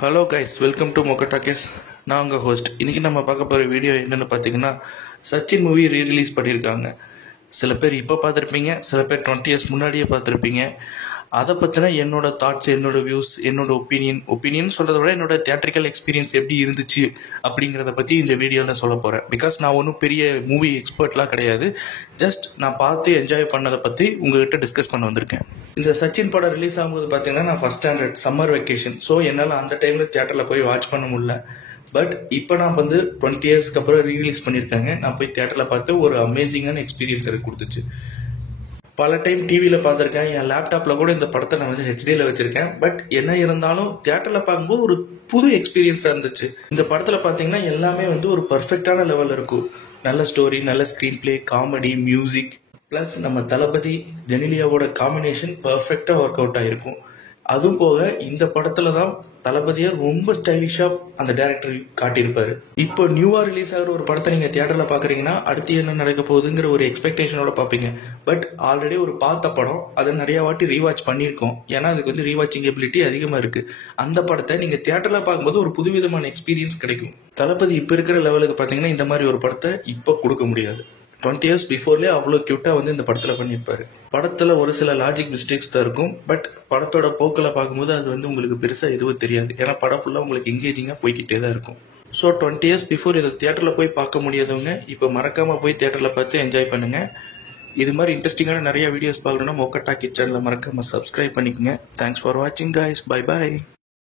Hello guys, welcome to மொக்கட்டாக்கேஸ். நான் உங்கள் ஹோஸ்ட். இன்றைக்கி நம்ம பார்க்க போகிற வீடியோ என்னென்னு பார்த்தீங்கன்னா, சச்சின் மூவி ரீரிலீஸ் பண்ணியிருக்காங்க. சில பேர் இப்போ பார்த்துருப்பீங்க, சில பேர் 20 years முன்னாடியே பார்த்துருப்பீங்க. அதை பற்றின என்னோட தாட்ஸ், என்னோட வியூஸ், என்னோட ஒப்பீனியன் சொல்கிறத விட என்னோட தியேட்ரிக்கல் எக்ஸ்பீரியன்ஸ் எப்படி இருந்துச்சு அப்படிங்கிறத பற்றி இந்த வீடியோவில் சொல்ல போகிறேன். பிகாஸ் நான் ஒன்றும் பெரிய மூவி எக்ஸ்பர்ட்லாம் கிடையாது. ஜஸ்ட் நான் பார்த்து என்ஜாய் பண்ணதை பற்றி உங்கள்கிட்ட டிஸ்கஸ் பண்ண வந்திருக்கேன். இந்த சச்சின் படம் ரிலீஸ் ஆகும்போது பார்த்தீங்கன்னா நான் first standard, summer vacation. So என்னால் அந்த டைமில் தியேட்டரில் போய் வாட்ச் பண்ண முடியல. பட் இப்போ நான் 20 yearsக்கு அப்புறம் ரீரிலீஸ் பண்ணியிருக்காங்க. நான் போய் தியேட்டரில் பார்த்து ஒரு அமேசிங்கான எக்ஸ்பீரியன்ஸ் எனக்கு கொடுத்துச்சு. பல டைம் டிவியில் பார்த்துருக்கேன், என் லேப்டாப்பில் கூட இந்த படத்தை நான் ஹெச்டியில் வச்சுருக்கேன். பட் என்ன இருந்தாலும் தியேட்டரில் பார்க்கும்போது ஒரு புது எக்ஸ்பீரியன்ஸாக இருந்துச்சு. இந்த படத்தில் பார்த்தீங்கன்னா எல்லாமே ஒரு பர்ஃபெக்டான லெவலில் இருக்கும். நல்ல ஸ்டோரி, நல்ல screen play, comedy, music, plus நம்ம தளபதி ஜெனிலியாவோட காம்பினேஷன் பர்ஃபெக்டாக ஒர்க் அவுட் ஆகிருக்கும். அதுவும் போக இந்த படத்தில் தான் தளபதியை ரொம்ப ஸ்டைலிஷாக அந்த டைரக்டர் காட்டியிருப்பாரு. இப்போ நியூவாக ரிலீஸ் ஆகிற ஒரு படத்தை நீங்கள் தியேட்டரில் பார்க்குறீங்கன்னா அடுத்து என்ன நடக்க போகுதுங்கிற ஒரு எக்ஸ்பெக்டேஷனோட பார்ப்பீங்க. பட் ஆல்ரெடி ஒரு பார்த்த படம், அதை நிறையா வாட்டி ரீவாட்ச் பண்ணியிருக்கோம். ஏன்னா அதுக்கு ரீவாச்சிங் எபிலிட்டி அதிகமாக இருக்குது. அந்த படத்தை நீங்கள் தியேட்டரில் பார்க்கும்போது ஒரு புதுவிதமான எக்ஸ்பீரியன்ஸ் கிடைக்கும். தளபதி இப்போ இருக்கிற லெவலுக்கு பார்த்தீங்கன்னா இந்த மாதிரி ஒரு படத்தை இப்போ கொடுக்க முடியாது. 20 years பிஃபோர்லேயே அவ்வளோ க்யூட்டாக இந்த படத்தில் பண்ணியிருப்பாரு. படத்தில் ஒரு சில லாஜிக் மிஸ்டேக்ஸ் தான் இருக்கும். பட் படத்தோட போக்கில் பார்க்கும்போது அது உங்களுக்கு பெருசாக எதுவும் தெரியாது. ஏன்னா படம் ஃபுல்லாக உங்களுக்கு எங்கேஜிங்காக போய்கிட்டே தான் இருக்கும். ஸோ 20 years பிஃபோர் இதை தியேட்டரில் போய் பார்க்க முடியாதவங்க இப்போ மறக்காமல் போய் தியேட்டரில் பார்த்து என்ஜாய் பண்ணுங்கள். இது மாதிரி இன்ட்ரெஸ்டிங்கான நிறைய வீடியோஸ் பார்க்கணுன்னா மொக்கட்டாக்கி சேனலை மறக்காமல் சப்ஸ்கிரைப் பண்ணிக்கோங்க. தேங்க்ஸ் ஃபார் வாட்சிங் கைஸ். Bye bye.